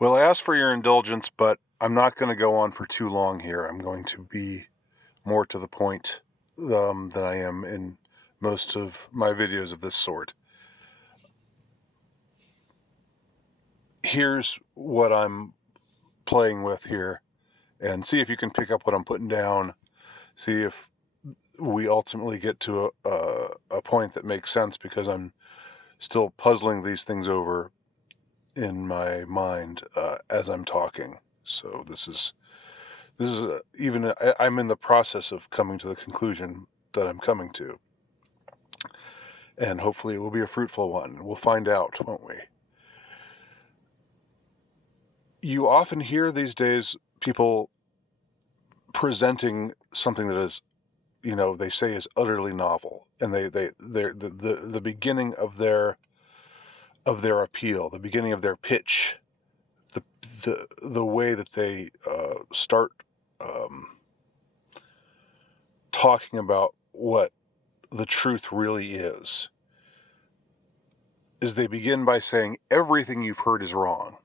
Well, I ask for your indulgence, but I'm not going to go on for too long here. I'm going to be more to the point than I am in most of my videos of this sort. Here's what I'm playing with here, and see if you can pick up what I'm putting down. See if we ultimately get to a point that makes sense, because I'm still puzzling these things over in my mind as I'm talking. So I'm in the process of coming to the conclusion that I'm coming to, and hopefully it will be a fruitful one. We'll find out, won't we? You often hear these days people presenting something that is, they say is utterly novel, and they're the beginning of their appeal, the beginning of their pitch, the the way that they start um, talking about what the truth really is they begin by saying everything you've heard is wrong.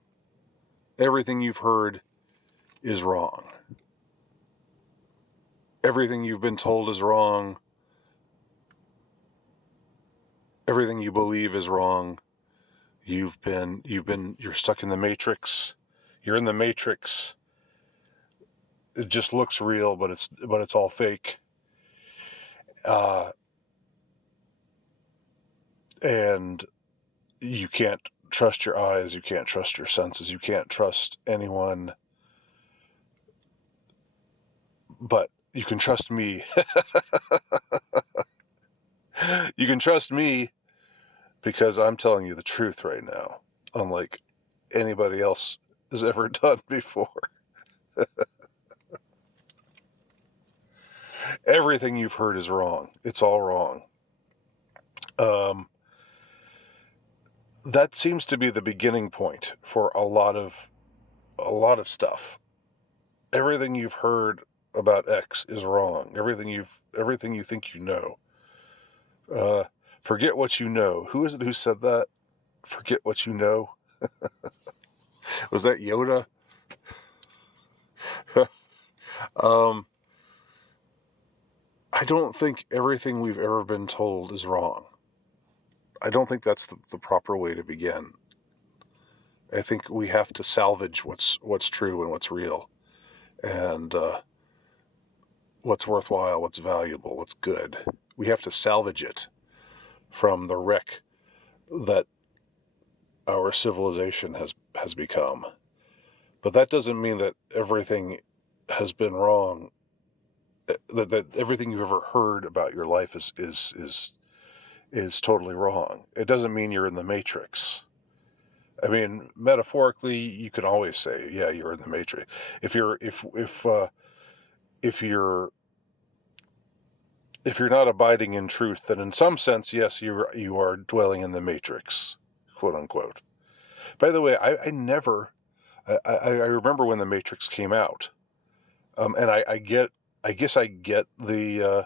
Everything you've heard is wrong. Everything you've been told is wrong. Everything you believe is wrong. You're stuck in the matrix. You're in the matrix. It just looks real, but it's all fake. Uh, and you can't trust your eyes. You can't trust your senses. You can't trust anyone. But you can trust me. You can trust me because I'm telling you the truth right now, unlike anybody else has ever done before. Everything you've heard is wrong. It's all wrong. Um, that seems to be the beginning point for a lot of stuff. Everything you've heard about X is wrong. Everything you think you know. Uh, forget what you know. Who is it who said that? Forget what you know. Was that Yoda? um, I don't think everything we've ever been told is wrong. I don't think that's the proper way to begin. I think we have to salvage what's true and what's real, and what's worthwhile, what's valuable, what's good. We have to salvage it from the wreck that our civilization has become. But that doesn't mean that everything has been wrong. That everything you've ever heard about your life is totally wrong. It doesn't mean you're in the matrix. I mean, metaphorically, you can always say, "Yeah, you're in the matrix." If you're if you're if you're not abiding in truth, then in some sense, yes, you are dwelling in the matrix, quote unquote. By the way, I never, I remember when the Matrix came out, and I guess I get the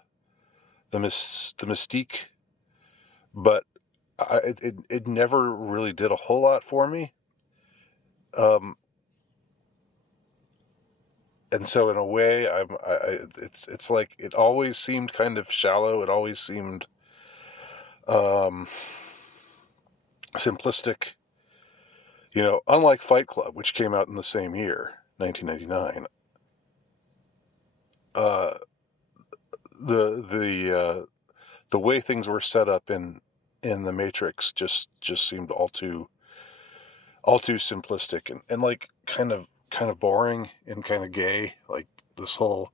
mystique, but it never really did a whole lot for me. Um, and so in a way, it's like it always seemed kind of shallow. It always seemed um, simplistic. Unlike Fight Club, which came out in the same year, 1999. Uh, the way things were set up in the Matrix just seemed all too simplistic, and like kind of boring and kind of gay. Like this whole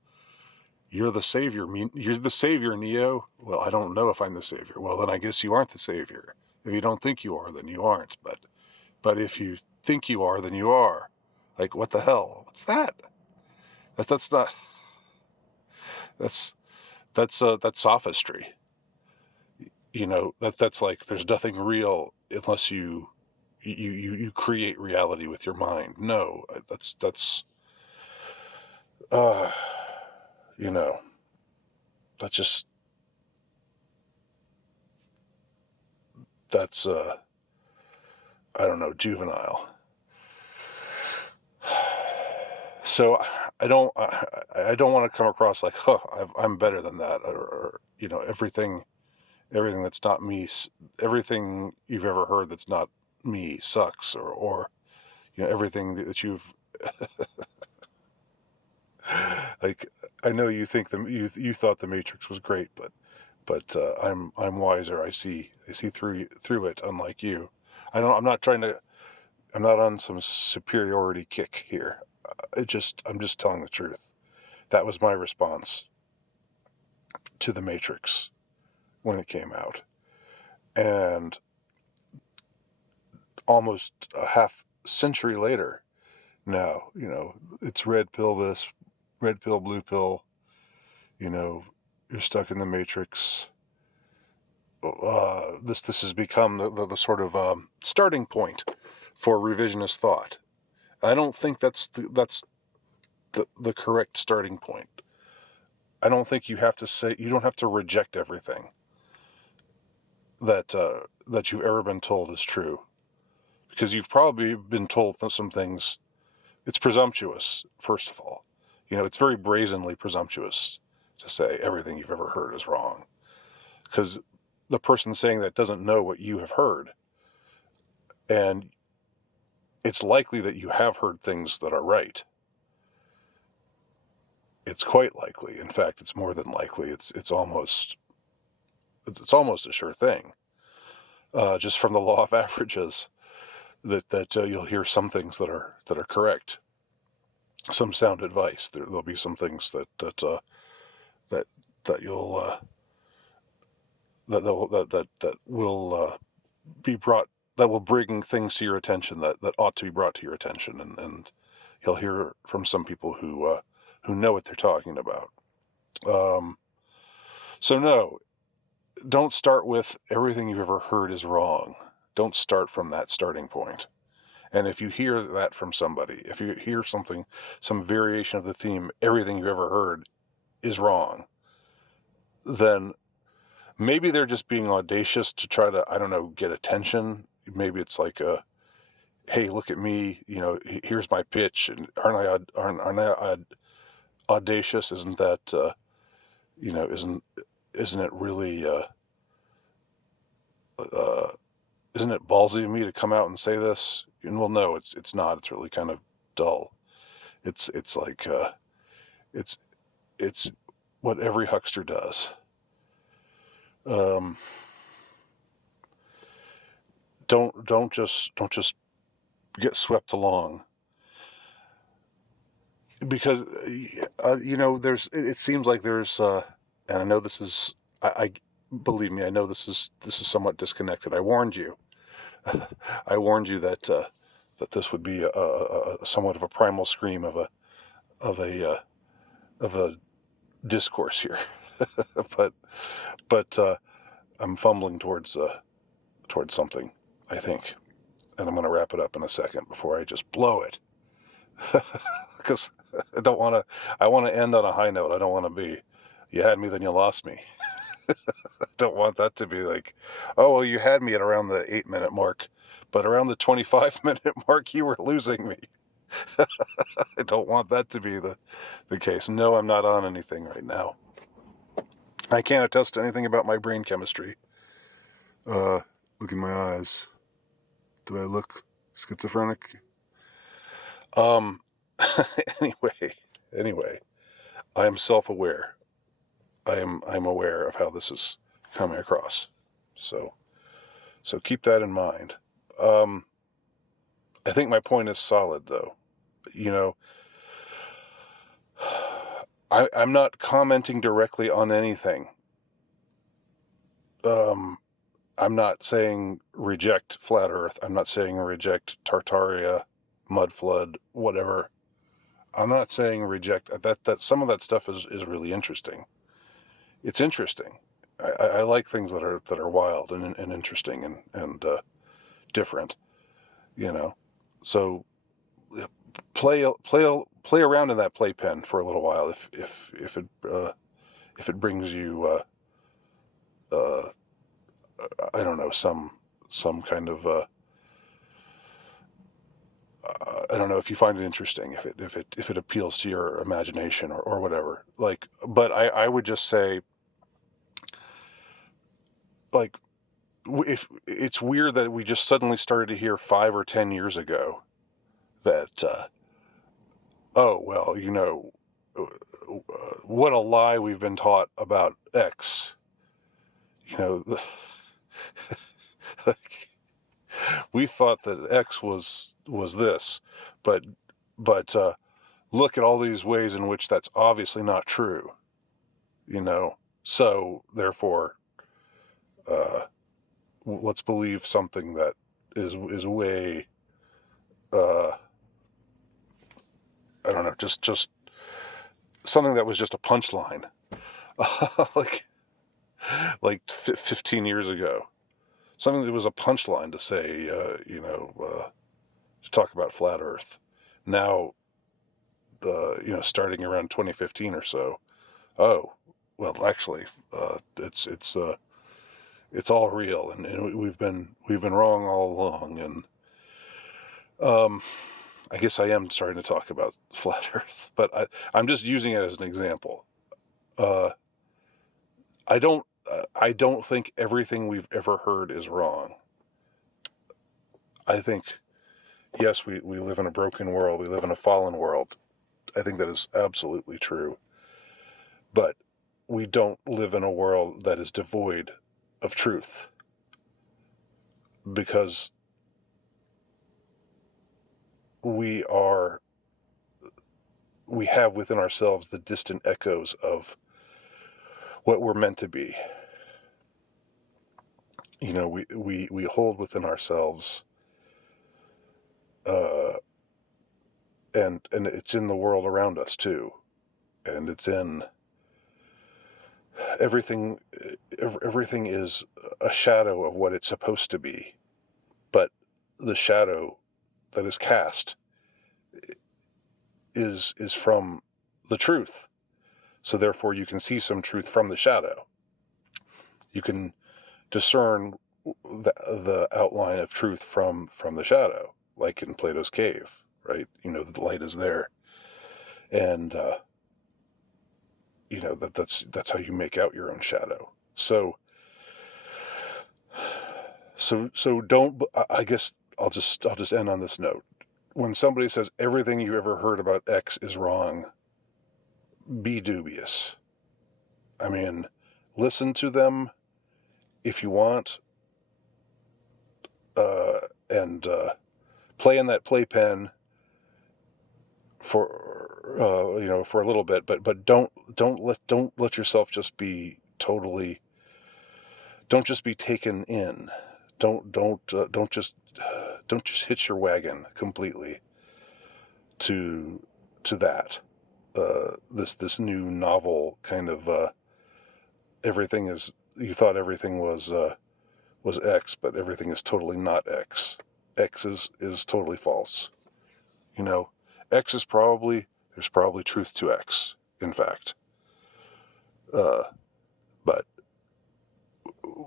you're the savior. You're the savior, Neo. Well, I don't know if I'm the savior. Well, then I guess you aren't the savior. If you don't think you are, then you aren't. But if you think you are, then you are. Like, what the hell? What's that? That's not. That's that's sophistry. That's like there's nothing real unless you create reality with your mind. No, that's uh you know that's just that's I don't know, juvenile. So I don't want to come across like, huh, I'm better than that, or everything that's not me, everything you've ever heard that's not me sucks, or everything that you've like. I know you think you thought the Matrix was great, but I'm wiser. I see through it, unlike you. I'm not on some superiority kick here. I'm just telling the truth. That was my response to the Matrix when it came out, and almost a half century later now, it's red pill this, red pill, blue pill. You know, you're stuck in the Matrix. This has become the sort of starting point for revisionist thought. I don't think that's the correct starting point. I don't think you don't have to reject everything that you've ever been told is true, because you've probably been told some things. It's presumptuous, first of all. It's very brazenly presumptuous to say everything you've ever heard is wrong, because the person saying that doesn't know what you have heard, and it's likely that you have heard things that are right. It's quite likely. In fact, it's more than likely. It's almost a sure thing, just from the law of averages, that you'll hear some things that are correct, some sound advice. There'll be some things that that you'll that will be brought that will bring things to your attention that ought to be brought to your attention, and you'll hear from some people who know what they're talking about. Um, so no, don't start with everything you've ever heard is wrong. Don't start from that starting point. And if you hear that from somebody, if you hear some variation of the theme, everything you've ever heard is wrong, then maybe they're just being audacious to try to, I don't know, get attention. Maybe it's like hey, look at me, here's my pitch, and aren't I audacious? Isn't that, isn't it really, uh, isn't it ballsy of me to come out and say this? And well, no, it's not. It's really kind of dull. It's like, it's, it's what every huckster does. Um, don't just get swept along, because it seems like there's and I know this is I believe me, I know this is somewhat disconnected. I warned you. I warned you that this would be a somewhat of a primal scream of a of a discourse here. but I'm fumbling towards something, I think, and I'm going to wrap it up in a second before I just blow it. Because I don't want to. I want to end on a high note. I don't want to be, you had me, then you lost me. I don't want that to be like, oh, well, you had me at around the 8-minute mark, but around the 25-minute mark, you were losing me. I don't want that to be the case. No, I'm not on anything right now. I can't attest to anything about my brain chemistry. Look in my eyes. Do I look schizophrenic? Um, anyway, I am self-aware. I'm aware of how this is coming across. So keep that in mind. I think my point is solid, though. You know, I'm not commenting directly on anything. I'm not saying reject flat Earth. I'm not saying reject Tartaria, mud flood, whatever. I'm not saying reject that. Some of that stuff is really interesting. It's interesting. I like things that are wild and interesting and different. So play around in that playpen for a little while if it brings you I don't know, some kind of I don't know if you find it interesting, if it appeals to your imagination or whatever. Like, but I would just say, like, if it's weird that we just suddenly started to hear 5 or 10 years ago that, oh well, what a lie we've been taught about X. You know, like, we thought that X was this, but look at all these ways in which that's obviously not true. So therefore, uh, let's believe something that is way, uh, I don't know, just something that was just a punchline, like 15 years ago. Something that was a punchline to say, to talk about flat Earth. Now, starting around 2015 or so. Oh, well, actually, it's all real, and we've been wrong all along. And I guess I am starting to talk about flat Earth, but I'm just using it as an example. Uh, I don't think everything we've ever heard is wrong. I think, yes, we live in a broken world. We live in a fallen world. I think that is absolutely true. But we don't live in a world that is devoid of truth, because we have within ourselves the distant echoes of what we're meant to be. We hold within ourselves, uh, and it's in the world around us too, and it's in everything. Everything is a shadow of what it's supposed to be, but the shadow that is cast is from the truth. So therefore, you can see some truth from the shadow. You can discern the outline of truth from the shadow, like in Plato's cave, right? The light is there, and that's how you make out your own shadow. So don't. I guess I'll just end on this note. When somebody says everything you ever heard about X is wrong, be dubious. I mean, listen to them if you want, and play in that playpen for a little bit, but don't let yourself just be totally. Don't just be taken in. Don't just hitch your wagon completely to that. This new novel kind of, everything is, you thought everything was X, but everything is totally not X. X is totally false. X is there's probably truth to X, in fact. But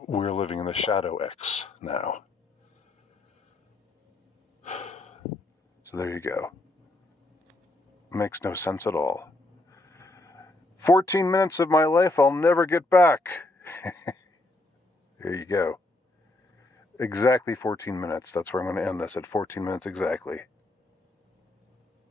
we're living in the shadow X now. So there you go. Makes no sense at all. 14 minutes of my life I'll never get back. There you go. Exactly 14 minutes. That's where I'm going to end this, at 14 minutes exactly.